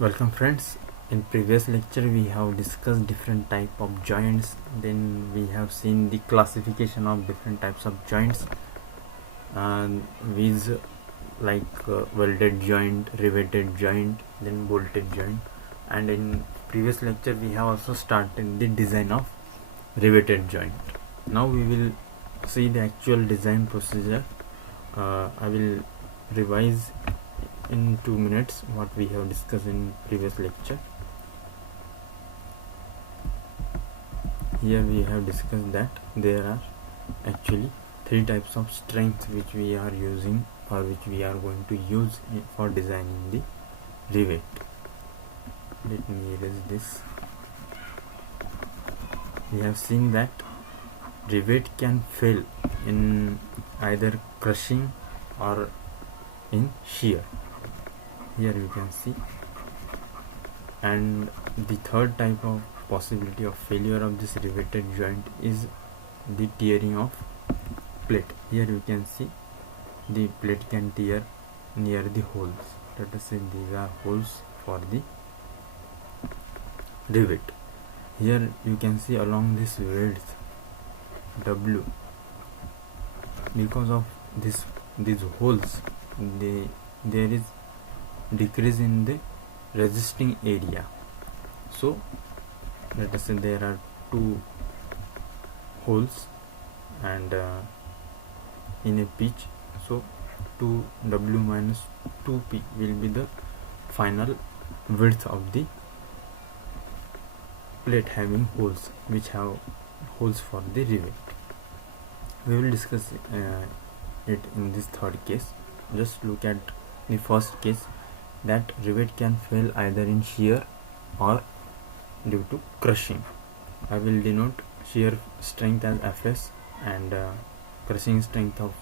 Welcome friends. In previous lecture we have discussed different type of joints, then we have seen the classification of different types of joints and with welded joint, riveted joint, then bolted joint, and in previous lecture we have also started the design of riveted joint. Now we will see the actual design procedure. I will revise in 2 minutes what we have discussed in previous lecture. Here we have discussed that there are actually 3 types of strength which we are using or which we are going to use for designing the rivet. Let me erase this. We have seen that rivet can fail in either crushing or in shear. Here you can see, and the third type of possibility of failure of this riveted joint is the tearing of plate. Here you can see the plate can tear near the holes. Let us say these are holes for the rivet. Here you can see along this width W, because of these holes there is decrease in the resisting area. So let us say there are 2 holes and in a pitch, so 2W minus 2P will be the final width of the plate having holes, which have holes for the rivet. We will discuss it in this third case. Just look at the first case, that rivet can fail either in shear or due to crushing. I will denote shear strength as Fs and crushing strength of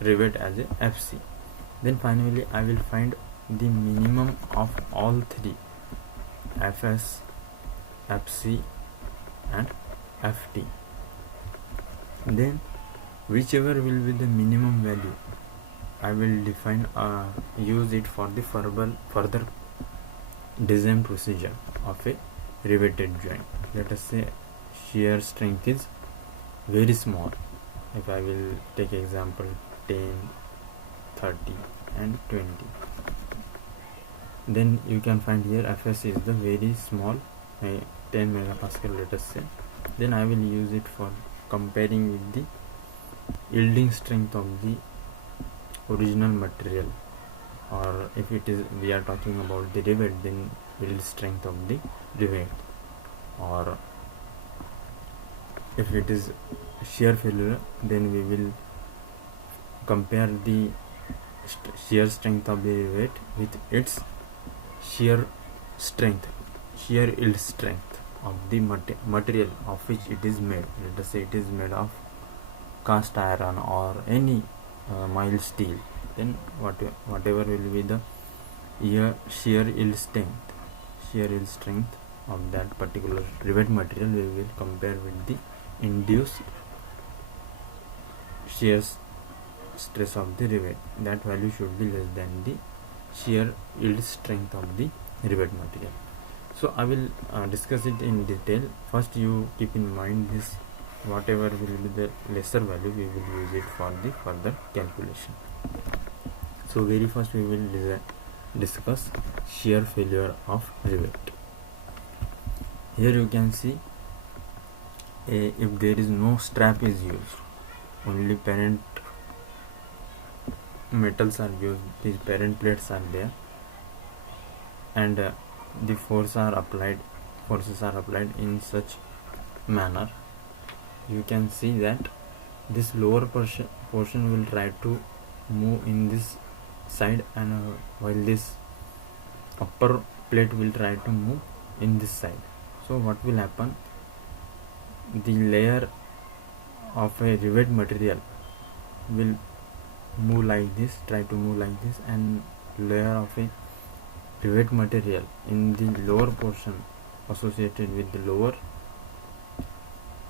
rivet as a Fc. Then finally I will find the minimum of all 3, Fs, Fc and Ft. Then whichever will be the minimum value, I will define use it for the further design procedure of a riveted joint. Let us say shear strength is very small. If I will take example 10, 30 and 20, then you can find here Fs is the very small, 10 megapascal let us say. Then I will use it for comparing with the yielding strength of the original material, or if it is we are talking about the rivet, then yield strength of the rivet, or if it is shear failure, then we will compare the shear strength of the rivet with its shear yield strength of the material of which it is made. Let us say it is made of cast iron or any mild steel, then whatever will be the shear yield strength of that particular rivet material, we will compare with the induced shear stress of the rivet. That value should be less than the shear yield strength of the rivet material. So I will discuss it in detail. First you keep in mind this, whatever will be the lesser value, we will use it for the further calculation. So very first we will discuss shear failure of rivet. Here you can see if there is no strap is used, only parent metals are used, these parent plates are there, and the forces are applied in such manner, you can see that this lower portion will try to move in this side, and while this upper plate will try to move in this side. So what will happen, the layer of a rivet material will move like this, and layer of a rivet material in the lower portion associated with the lower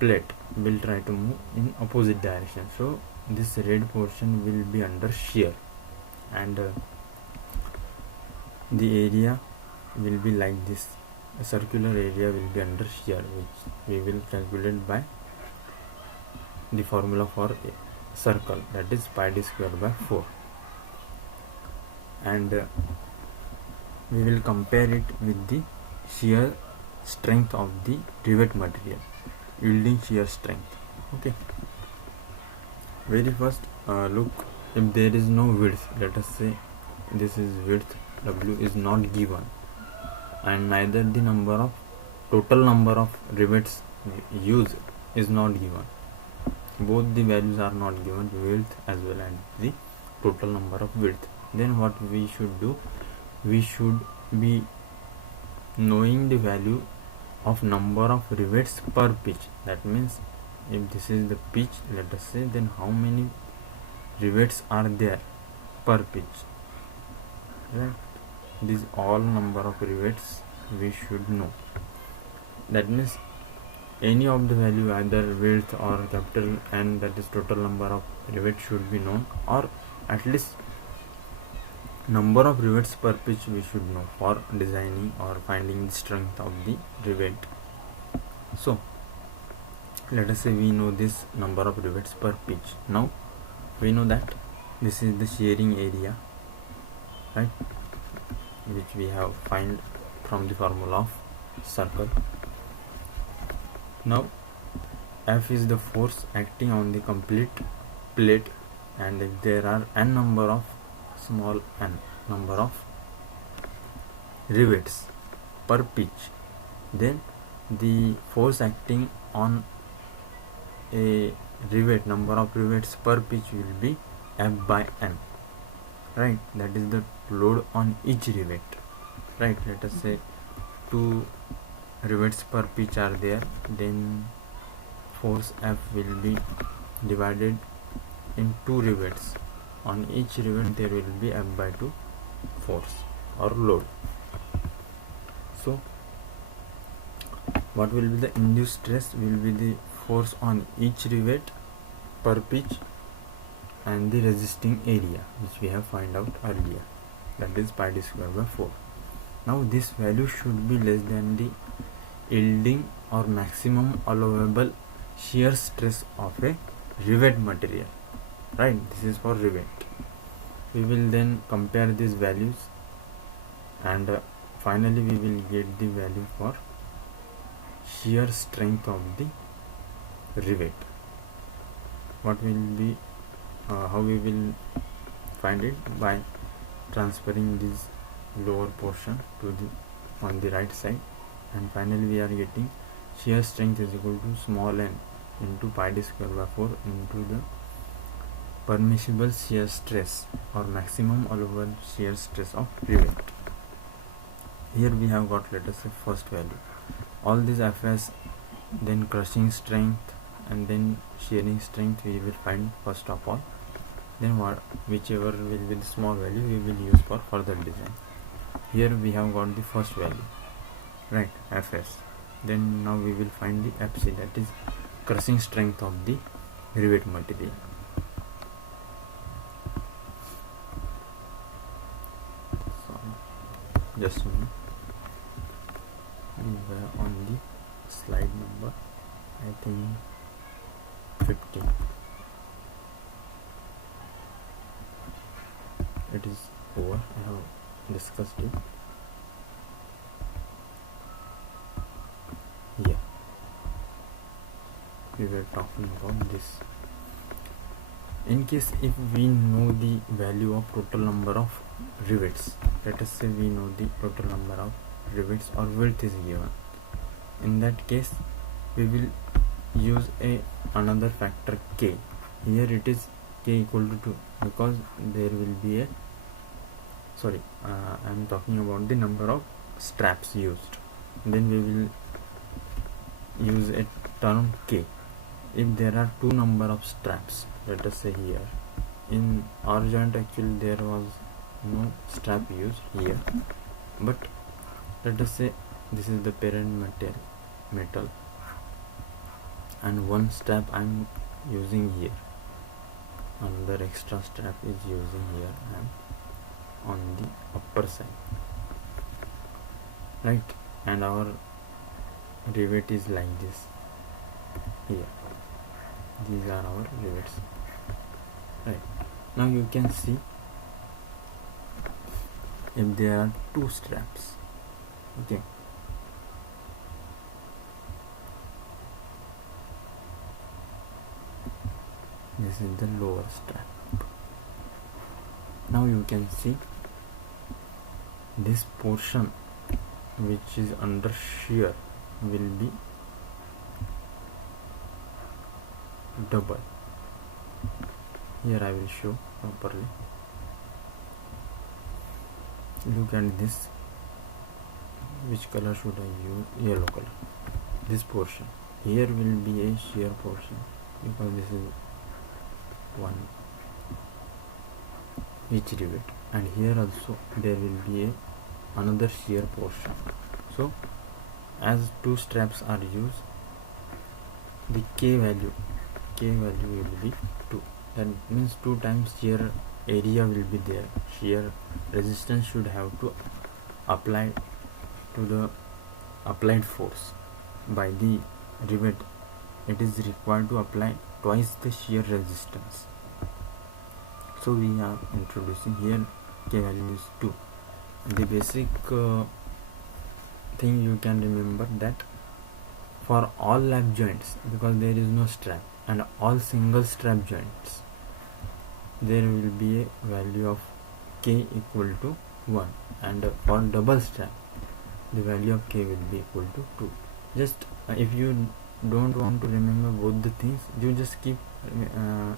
plate will try to move in opposite direction. So this red portion will be under shear, and the area will be like this. A circular area will be under shear, which we will calculate by the formula for a circle, that is pi d square by 4, and we will compare it with the shear strength of the rivet material, yielding shear strength. Okay, very first look, if there is no width, let us say this is width, W is not given, and neither the total number of rivets used is not given. Both the values are not given, width as well as the total number of width. Then what we should do, we should be knowing the value of number of rivets per pitch. That means if this is the pitch, let us say, then how many rivets are there per pitch, right? These all number of rivets we should know. That means any of the value, either width or capital N, that is total number of rivets, should be known, or at least number of rivets per pitch we should know for designing or finding the strength of the rivet. So let us say we know this number of rivets per pitch. Now we know that this is the shearing area, right, which we have find from the formula of circle. Now F is the force acting on the complete plate, and if there are n number of small n number of rivets per pitch, then the force acting on a rivet, number of rivets per pitch, will be F by n, right? That is the load on each rivet, right? Let us say 2 rivets per pitch are there, then force F will be divided in 2 rivets. On each rivet there will be F by 2 force or load. So what will be the induced stress? Will be the force on each rivet per pitch and the resisting area, which we have find out earlier, that is pi d square by 4. Now this value should be less than the yielding or maximum allowable shear stress of a rivet material, right? This is for rivet. We will then compare these values, and finally we will get the value for shear strength of the rivet. What will be how we will find it? By transferring this lower portion to the on the right side, and finally we are getting shear strength is equal to small n into pi d square by 4 into the permissible shear stress or maximum allowable shear stress of rivet. Here we have got, let us say, first value, all these Fs, then crushing strength, and then shearing strength we will find first of all, then whichever will be the small value we will use for further design. Here we have got the first value, right, Fs. Then now we will find the Fc, that is crushing strength of the rivet material. Just a minute, we were on the slide number, I think 15. It is over, I have discussed it. Yeah, we were talking about this. In case if we know the value of total number of rivets, let us say we know the total number of rivets or width is given, in that case we will use another factor k. Here it is k equal to 2 because there will be I am talking about the number of straps used. Then we will use a term k if there are 2 number of straps. Let us say here in our joint actually there was no strap used here, but let us say this is the parent metal and one strap I am using here, another extra strap is using here and on the upper side. right? And our rivet is like this here. These are our rivets, right? Now you can see if there are two straps, okay. This is the lower strap. Now you can see this portion which is under shear will be double. Here I will show properly. Look at this. Which color should I use? Yellow color. This portion here will be a shear portion because this is one each rivet, and here also there will be another shear portion. So as two straps are used, the K value will be 2. That means 2 times shear area will be there. Shear resistance should have to apply to the applied force by the rivet. It is required to apply twice the shear resistance. So we are introducing here K value is 2. The basic thing you can remember that for all lap joints, because there is no strap, and all single strap joints, there will be a value of K equal to 1, and for double strap the value of K will be equal to 2. Just if you don't want to remember both the things, you just keep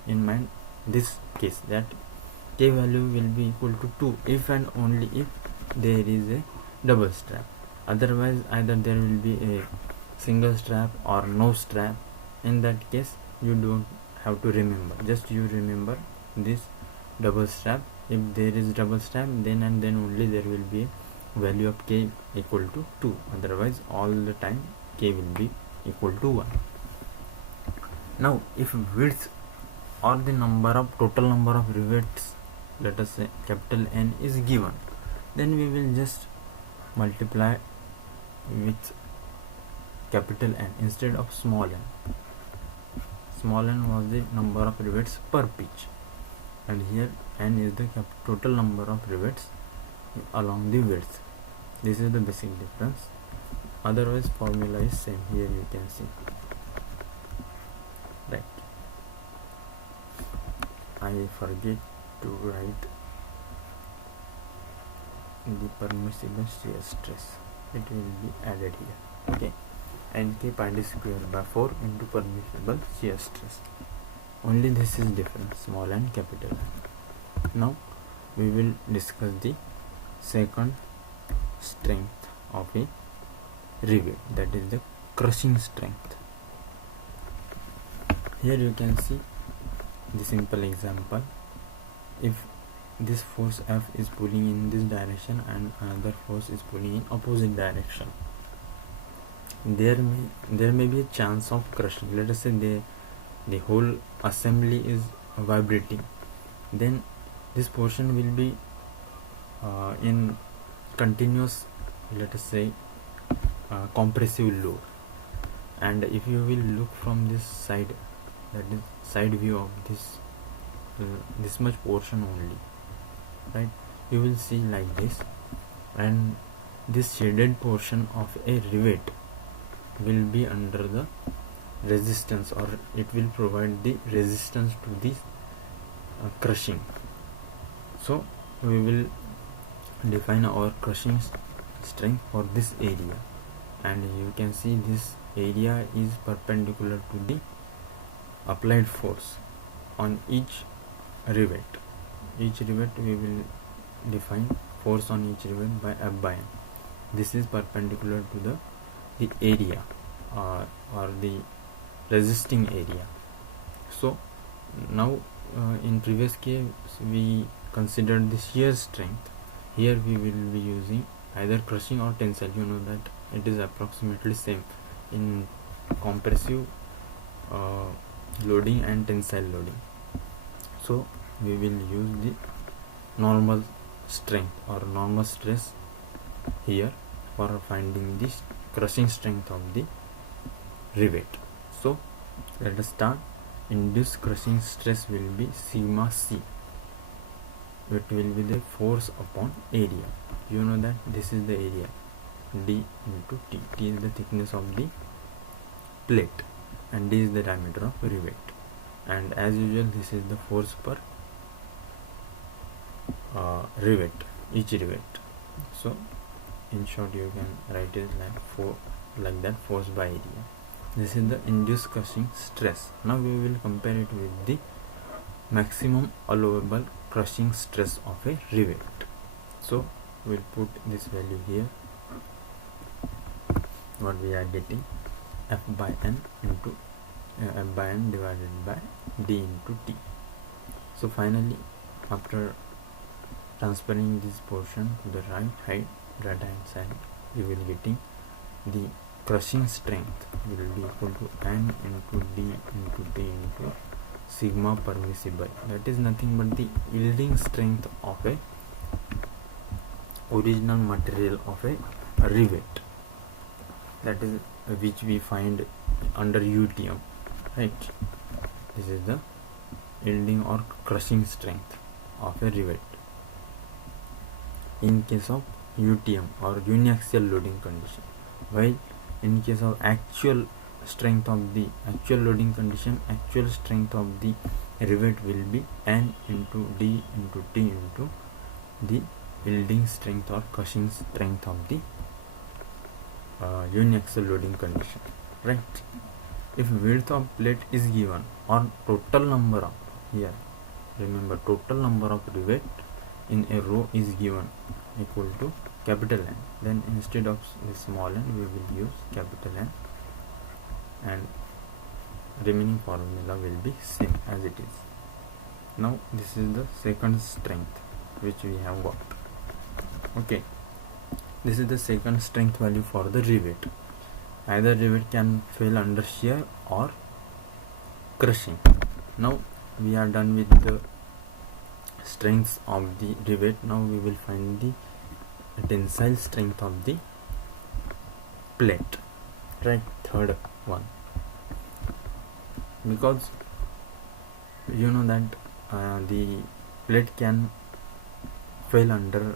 in mind this case, that K value will be equal to 2 if and only if there is a double strap. Otherwise either there will be a single strap or no strap. In that case you don't have to remember, just you remember this double strap. If there is double strap, then and then only there will be a value of K equal to 2. Otherwise all the time K will be equal to 1. Now if width or the total number of rivets, let us say capital N, is given, then we will just multiply with capital N instead of small n. Small n was the number of rivets per pitch, and here N is the total number of rivets along the width. This is the basic difference. Otherwise formula is same. Here you can see, right? I forget to write the permissible shear stress. It will be added here, okay. NK pi d square by 4 into permissible shear stress. Only this is different, small and capital N. Now we will discuss the second strength of a rivet, that is the crushing strength. Here you can see the simple example. If this force F is pulling in this direction and another force is pulling in opposite direction, there may be a chance of crushing. Let us say the whole assembly is vibrating, then this portion will be in continuous, let us say compressive load. And if you will look from this side, that is side view of this much portion only, right, you will see like this, and this shaded portion of a rivet will be under the resistance, or it will provide the resistance to the crushing. So we will define our crushing strength for this area, and you can see this area is perpendicular to the applied force on each rivet. Each rivet we will define force on each rivet by F by N. This is perpendicular to the area or the resisting area. So now in previous case we considered the shear strength. Here we will be using either crushing or tensile. You know that it is approximately same in compressive loading and tensile loading. So we will use the normal strength or normal stress here for finding the crushing strength of the rivet. So let us start. Induced crushing stress will be sigma c. It will be the force upon area. You know that this is the area, d into t. T is the thickness of the plate and d is the diameter of rivet, and as usual this is the force per rivet, each rivet. So in short you can write it like that, force by area. This is the induced crushing stress. Now we will compare it with the maximum allowable crushing stress of a rivet. So we'll put this value here. What we are getting, F by n into F by n divided by d into t. So finally, after transferring this portion to the right hand side, you will getting the crushing strength will be equal to n into d into t into sigma permissible. That is nothing but the yielding strength of a original material of a rivet, that is which we find under UTM, right? This is the yielding or crushing strength of a rivet in case of UTM or uniaxial loading condition, while in case of actual strength of the actual loading condition, actual strength of the rivet will be n into d into t into the yielding strength or crushing strength of the uniaxial loading condition, right? If width of plate is given or total number of, here remember total number of rivet in a row is given equal to capital N, then instead of the small n we will use capital N, and remaining formula will be same as it is. Now this is the second strength which we have got. Okay, this is the second strength value for the rivet. Either rivet can fail under shear or crushing. Now we are done with the strengths of the rivet. Now we will find the tensile strength of the plate, right? Third one, because you know that the plate can fail under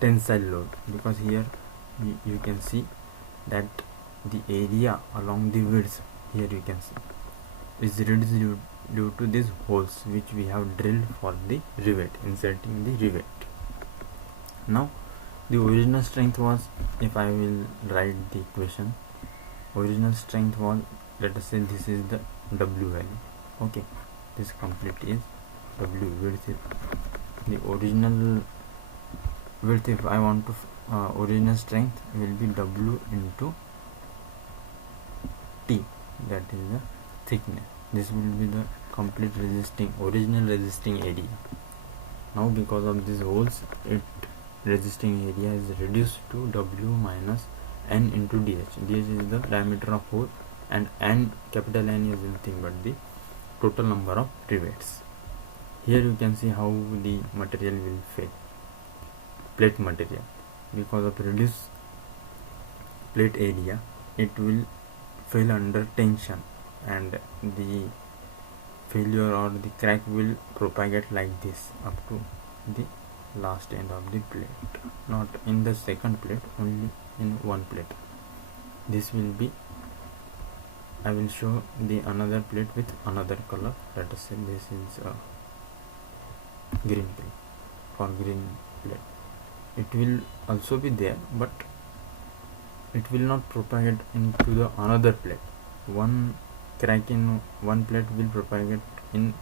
tensile load, because here you can see that the area along the width, here you can see, is reduced due to these holes which we have drilled for the rivet, inserting the rivet. Now the original strength was, if I will write the equation, original strength was, let us say this is the W value. Okay, this complete is W, width is the original width. If I want to original strength will be W into T, that is the thickness. This will be the complete original resisting area. Now because of these holes, resisting area is reduced to W minus N into DH. DH is the diameter of hole and N, capital N, is nothing but the total number of rivets. Here you can see how the material will fail, plate material, because of reduced plate area it will fail under tension, and the failure or the crack will propagate like this up to the last end of the plate, not in the second plate, only in one plate. This will be, I will show the another plate with another color. Let us say this is green plate. For green plate it will also be there, but it will not propagate into the another plate. One crack in one plate will propagate in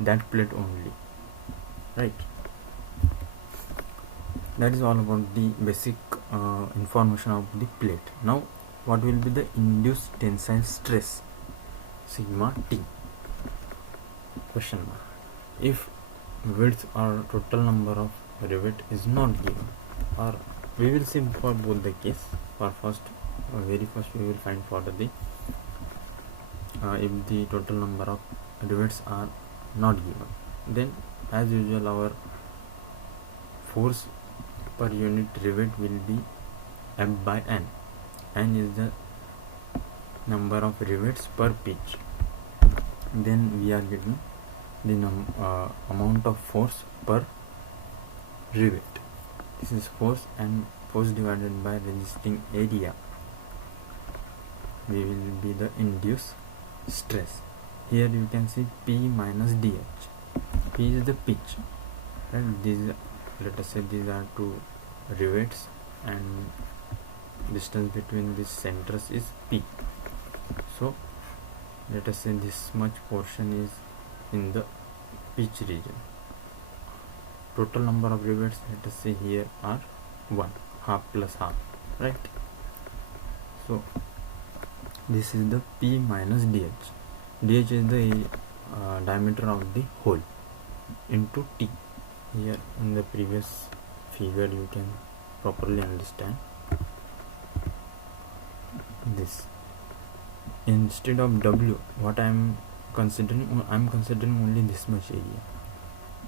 that plate only, right? That is all about the basic information of the plate. Now what will be the induced tensile stress? Sigma T. Question mark. If width or total number of rivet is not given, or we will see for both the case. For very first we will find for the if the total number of rivets are not given, then as usual our force per unit rivet will be F by N. N is the number of rivets per pitch. Then we are getting the amount of force per rivet. This is force, and force divided by resisting area we will be the induced stress. Here you can see P minus DH. P is the pitch, and these, let us say these are two rivets, and distance between these centers is P. So let us say this much portion is in the pitch region. Total number of rivets, let us say here are 1, half plus half, right? So this is the P minus DH. DH is the diameter of the hole into T. Here in the previous figure you can properly understand this. Instead of W, what I am considering only this much area,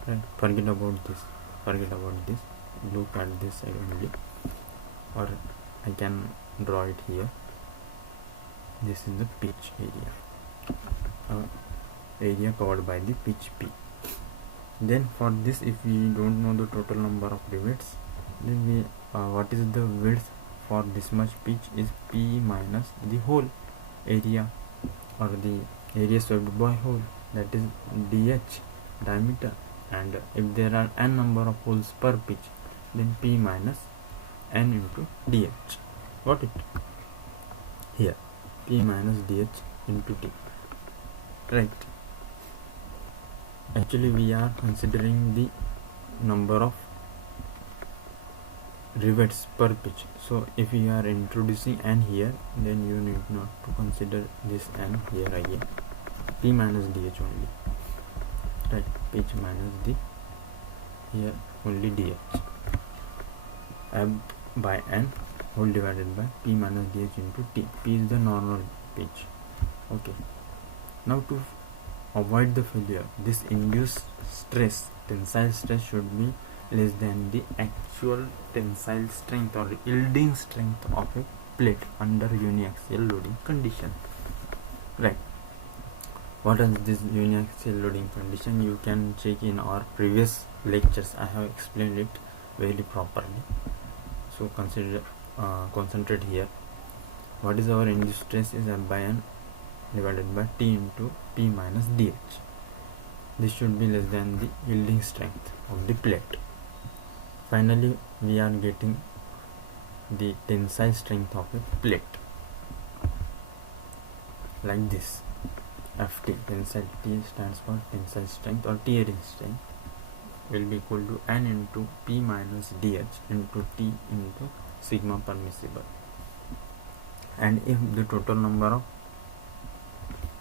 right? Forget about this, look at this side only, or I can draw it here. This is the pitch area, area covered by the pitch P. Then for this, if we don't know the total number of rivets, then we what is the width for this much pitch is P minus the whole area, or the area swept by hole, that is DH, diameter. And if there are n number of holes per pitch, then P minus n into DH. Got it? Here P minus DH into T, right? Actually we are considering the number of rivets per pitch. So if you are introducing n here, then you need not to consider this n here again. P minus DH only, right? Pitch minus the, here only DH. F by N whole divided by P minus DH into T. P is the normal pitch. Okay. Now to avoid the failure, this induced stress, tensile stress, should be less than the actual tensile strength or yielding strength of a plate under uniaxial loading condition, right? What is this uniaxial loading condition? You can check in our previous lectures. I have explained it very properly, so concentrate here. What is our induced stress is F by N divided by T into P minus DH. This should be less than the yielding strength of the plate. Finally, we are getting the tensile strength of a plate, like this. Ft, tensile, T stands for tensile strength or tearing strength, will be equal to N into P minus DH into T into sigma permissible. And if the total number of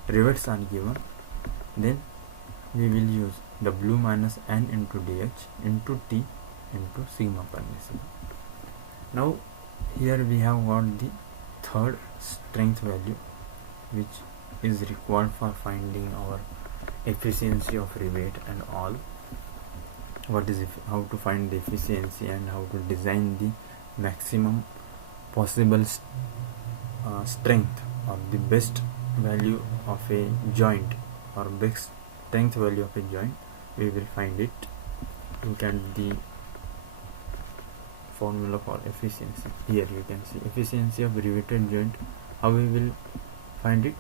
rivets are given, then we will use W minus N into DH into T into sigma permissible. Now here we have got the third strength value, which is required for finding our efficiency of rivet and all. What is how to find the efficiency and how to design the maximum possible strength or the best value of a joint or best strength value of a joint. We will find it. Look at the formula for efficiency. Here you can see efficiency of riveted joint. How we will find it?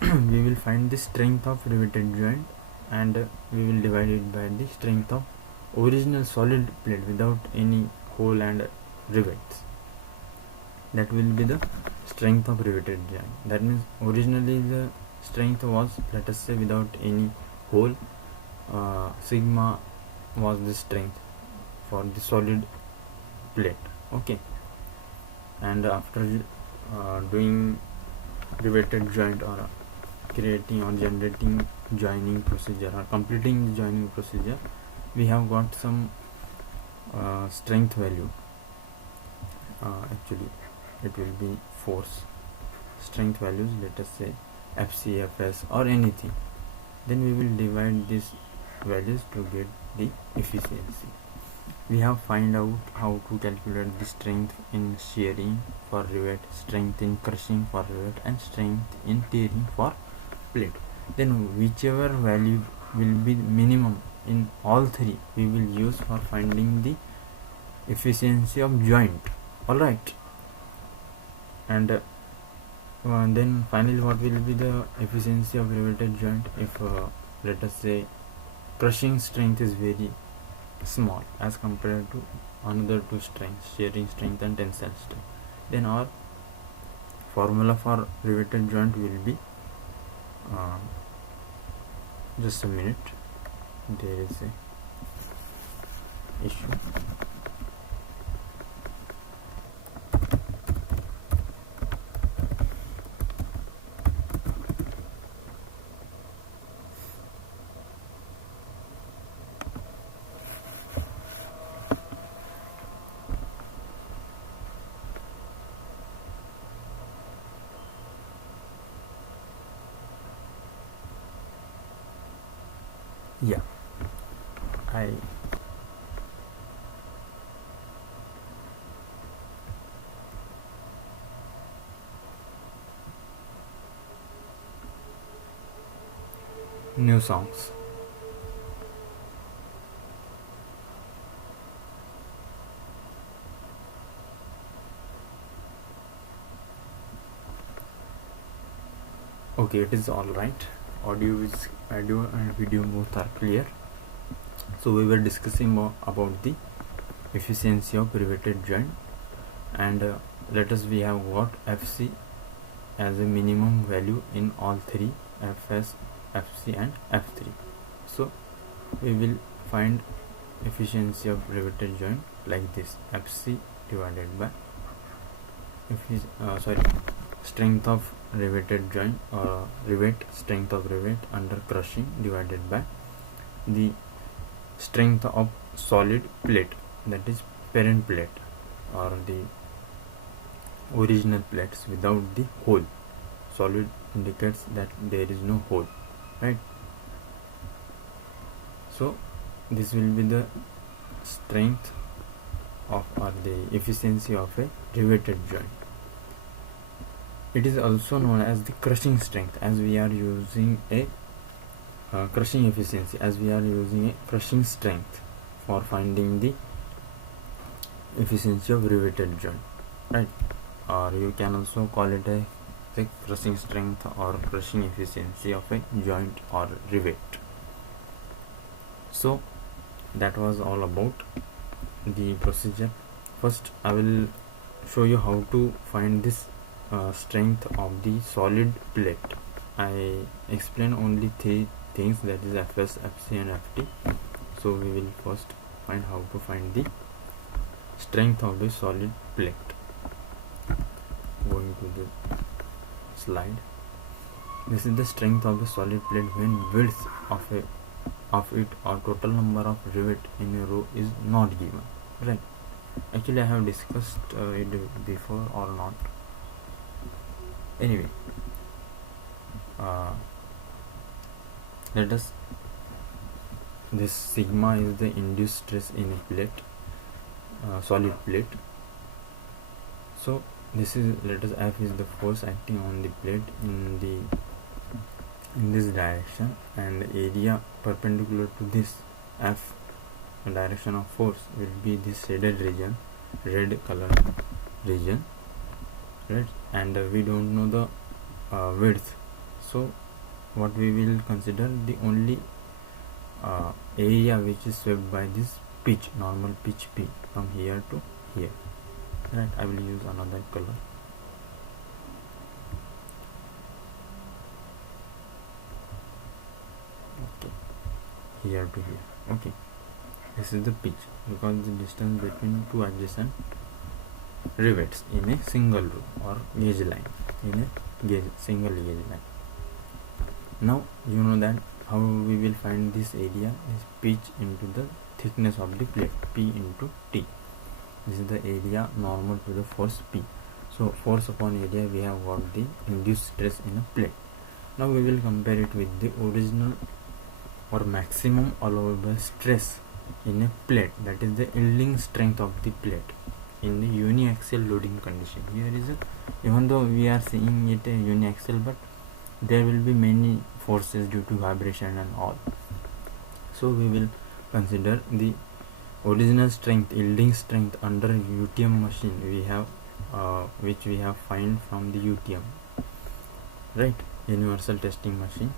We will find the strength of riveted joint, and we will divide it by the strength of original solid plate without any hole and rivets. That will be the strength of riveted joint. That means originally the strength was, let us say, without any hole, sigma was the strength for the solid plate. Okay. And after doing riveted joint or creating or generating joining procedure or completing the joining procedure, we have got some strength value. Actually it will be force strength values, let us say FCFS or anything. Then we will divide these values to get the efficiency. we have find out how to calculate the strength in shearing for rivet, strength in crushing for rivet, and strength in tearing for plate. Then whichever value will be minimum in all three we will use for finding the efficiency of joint. Alright, and then finally what will be the efficiency of riveted joint if let us say crushing strength is very small as compared to another two strengths, shearing strength and tensile strength. Then our formula for riveted joint will be just a minute, there is a issue. Yeah, I new songs. Okay, it is all right. Audio and video both are clear. So we were discussing more about the efficiency of riveted joint, and let us we have got FC as a minimum value in all three, FS, FC and F3. So we will find efficiency of riveted joint like this: FC divided by strength of riveted joint or rivet, strength of rivet under crushing divided by the strength of solid plate, that is parent plate or the original plates without the hole. Solid indicates that there is no hole, right? So this will be the strength of or the efficiency of a riveted joint. It is also known as the crushing strength, as we are using a crushing efficiency, as we are using a crushing strength for finding the efficiency of riveted joint, right? Or you can also call it a crushing strength or crushing efficiency of a joint or rivet. So that was all about the procedure. First I will show you how to find this strength of the solid plate. I explain only three things, that is FS, FC and FT. So we will first find how to find the strength of the solid plate. Going to the slide. This is the strength of the solid plate when width of it or total number of rivet in a row is not given, right? Actually I have discussed it before or not. Anyway, let us, this sigma is the induced stress in a plate, solid plate. So this is, let us, F is the force acting on the plate in this direction, and area perpendicular to this F direction of force will be this shaded region, red color region, right? And we don't know the width, so what we will consider, the only area which is swept by this pitch, normal pitch P from here to here, right? I will use another color. Okay, here to here. Okay, this is the pitch, because the distance between two adjacent rivets in a single row or gauge line, in a single gauge line. Now you know that how we will find this area is pitch into the thickness of the plate, P into T. This is the area normal to the force P. So force upon area, we have got the induced stress in a plate. Now we will compare it with the original or maximum allowable stress in a plate, that is the yielding strength of the plate in the uniaxial loading condition. Here is a, even though we are seeing it a uniaxial, but there will be many forces due to vibration and all. So we will consider the original strength, yielding strength under UTM machine we have, which we have find from the UTM, right, universal testing machine,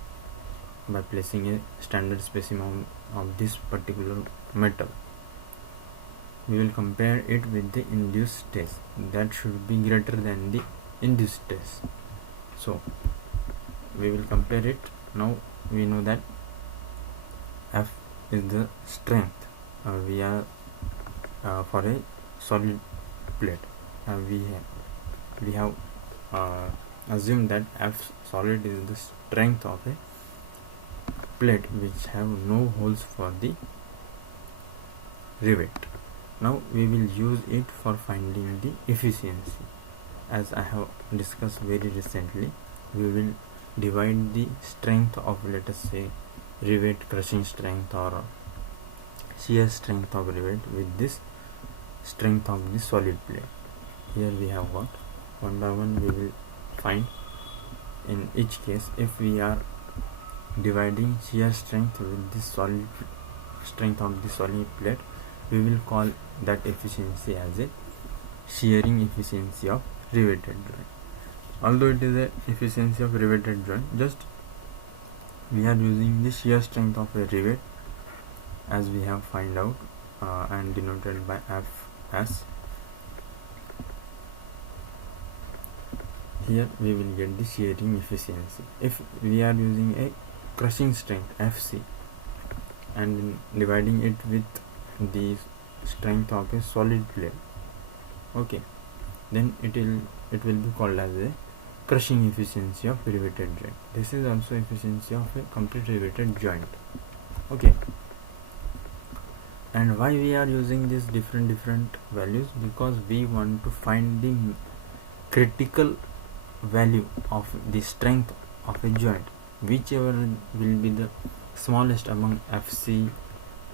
by placing a standard specimen of this particular metal. We will compare it with the induced stress, that should be greater than the induced stress. So we will compare it. Now we know that F is the strength we are for a solid plate. We have assumed that F solid is the strength of a plate which have no holes for the rivet. Now we will use it for finding the efficiency. As I have discussed very recently, we will divide the strength of, let us say, rivet crushing strength or shear strength of rivet with this strength of the solid plate. Here we have got one by one. We will find in each case, if we are dividing shear strength with the solid strength of the solid plate, we will call that efficiency as a shearing efficiency of riveted joint. Although it is a efficiency of riveted joint, just we are using the shear strength of a rivet as we have find out and denoted by Fs. Here we will get the shearing efficiency. If we are using a crushing strength Fc and dividing it with the strength of a solid plate, okay, then it will be called as a crushing efficiency of riveted joint. This is also efficiency of a complete riveted joint. Okay, and why we are using these different values? Because we want to find the critical value of the strength of a joint, whichever will be the smallest among Fc,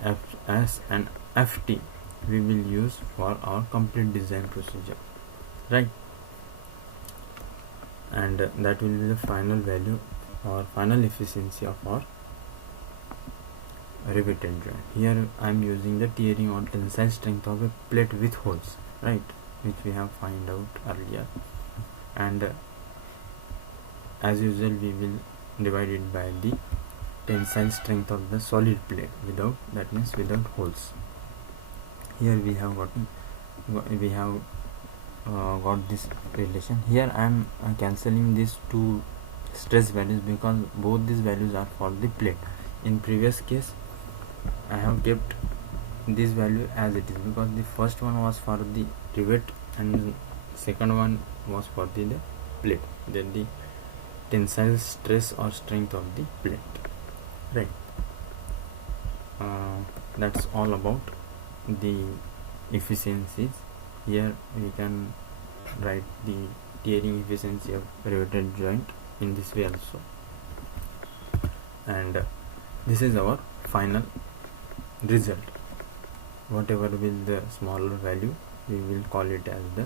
Fs and Ft, we will use for our complete design procedure, right? And that will be the final value or final efficiency of our riveted joint. Here I am using the tearing or tensile strength of a plate with holes, right, which we have find out earlier. And as usual, we will divide it by the tensile strength of the solid plate without, that means without holes. Here we have got this relation. Here I am cancelling these two stress values because both these values are for the plate. In previous case, I have kept this value as it is because the first one was for the rivet and second one was for the plate, then the tensile stress or strength of the plate, right? That's all about the efficiencies. Here we can write the tearing efficiency of riveted joint in this way also, and this is our final result. Whatever will the smaller value, we will call it as the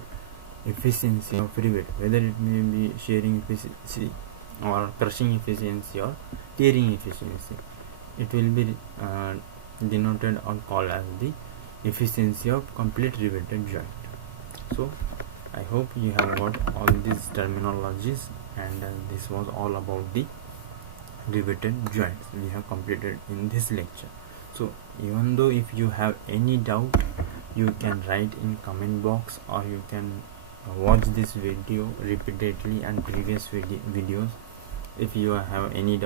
efficiency of rivet, whether it may be shearing efficiency or crushing efficiency or tearing efficiency. It will be denoted or called as the efficiency of complete riveted joint. So I hope you have got all these terminologies, and this was all about the riveted joints we have completed in this lecture. So even though if you have any doubt, you can write in comment box, or you can watch this video repeatedly and previous videos if you have any doubt.